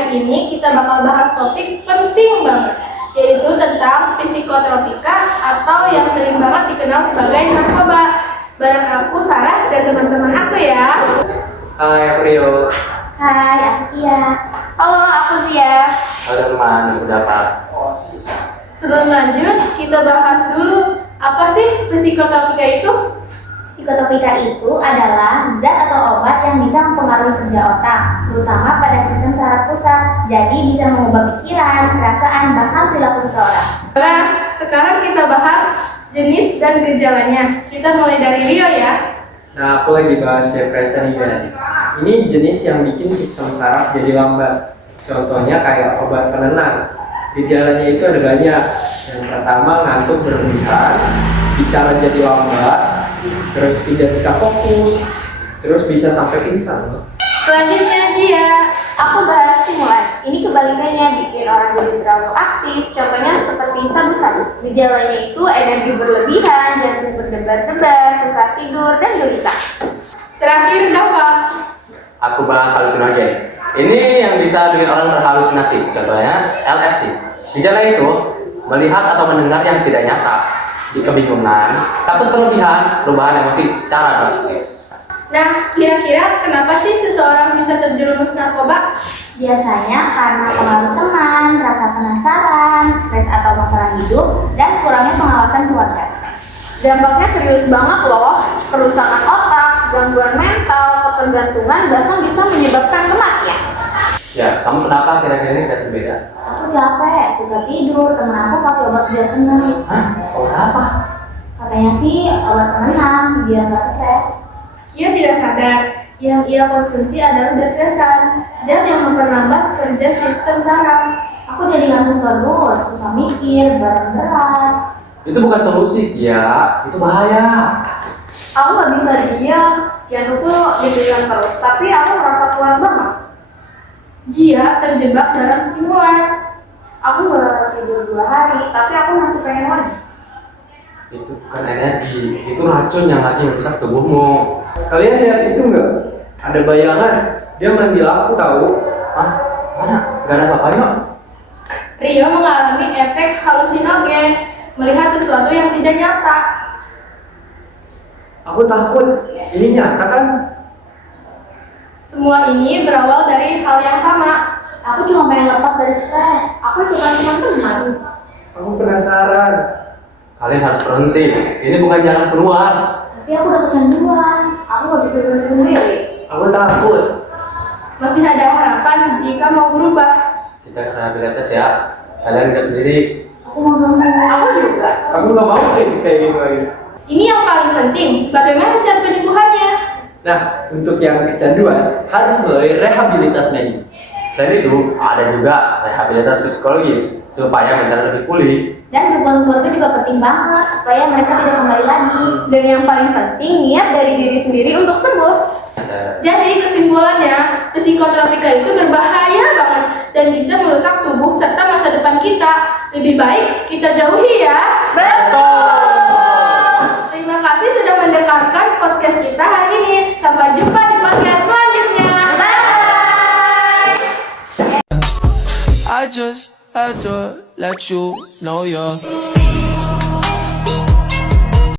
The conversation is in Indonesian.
kali ini kita bakal bahas topik penting banget, yaitu tentang psikotropika atau yang sering banget dikenal sebagai narkoba. Bareng aku Sarah dan teman-teman aku ya. Hai, aku Rio. Hai, aku Kia. Halo, aku Zia. Halo teman, udah Pak. Sebelum lanjut, kita bahas dulu apa sih psikotropika itu? Psikotropika itu adalah zat atau obat yang bisa mempengaruhi kerja otak, terutama pada sistem saraf pusat. Jadi bisa mengubah pikiran, perasaan, bahkan perilaku seseorang. Nah, sekarang kita bahas jenis dan gejalanya. Kita mulai dari Rio ya. Nah, aku lagi bahas depresi nih guys. Ini jenis yang bikin sistem saraf jadi lambat. Contohnya kayak obat penenang. Gejalanya itu ada banyak. Yang pertama ngantuk berlebihan, bicara jadi lambat, terus tidak bisa fokus, terus bisa sampai pingsan. Selanjutnya Jia. Aku bahas stimulan. Ini kebalikannya, bikin orang jadi terlalu aktif. Contohnya seperti sabu-sabu. Gejalanya itu energi berlebihan, jantung berdebar-debar, susah tidur, dan gelisah. Terakhir Dava. Aku bahas halusinogen. Ini yang bisa bikin orang berhalusinasi, contohnya LSD. Gejala itu melihat atau mendengar yang tidak nyata, kebingungan, takut berlebihan, perubahan emosi secara drastis. Nah, kira-kira kenapa sih seseorang bisa terjerumus narkoba? Biasanya karena pengaruh teman, rasa penasaran, stres atau masalah hidup, dan kurangnya pengawasan keluarga. Dampaknya serius banget loh, kerusakan otak, gangguan mental, ketergantungan, bahkan bisa menyebabkan kematian. Ya, kamu kenapa kira-kira ini kelihatan beda? Aku capek, susah tidur, temen aku kasih obat biar tenang. Hah? Obat apa? Katanya sih obat penenang, biar nggak stres. Ia tidak sadar, yang ia konsumsi adalah depresan, zat yang memperlambat kerja sistem saraf. Aku jadi ngantuk terus, susah mikir, badan berat. Itu bukan solusi, Kia. Itu bahaya. Aku nggak bisa diam, jantungku deg-degan terus, tapi aku merasa kuat banget. Jia terjebak dalam stimulan. Aku baru tidur 2 hari, tapi aku masih pengen lagi. Itu bukan energi, itu racun yang lagi merusak tubuhmu. Kalian lihat itu nggak? Ada bayangan. Dia manggil aku tahu. Hah? Mana? Gak ada apa-apa yuk. Rio mengalami efek halusinogen, melihat sesuatu yang tidak nyata. Aku takut. Ini nyata kan? Semua ini berawal dari hal yang sama. Aku cuma pengen lepas dari stres. Aku ikutan teman-teman. Aku penasaran. Kalian harus berhenti. Ini bukan jalan keluar. Tapi aku udah kecanduan. Aku nggak bisa berhenti sendiri. Aku takut. Masih ada harapan jika mau berubah. Kita ke rehabilitas ya. Kalian gak sendiri. Aku mau sembuh. Aku juga. Aku nggak mau kayak gini lagi. Ini yang paling penting, bagaimana cara penyembuhannya? Nah, untuk yang kecanduan harus melalui rehabilitas medis. Selain itu, ada juga rehabilitas psikologis supaya mental lebih pulih. Dan dukungan keluarga juga penting banget supaya mereka tidak kembali lagi. Dan yang paling penting, niat dari diri sendiri untuk sembuh. Jadi kesimpulannya, psikotropika itu berbahaya banget dan bisa merusak tubuh serta masa depan kita. Lebih baik kita jauhi ya. Terima kasih sudah mendengarkan podcast kita hari ini. Sampai jumpa di podcast selanjutnya. Bye! I just had to let you know you're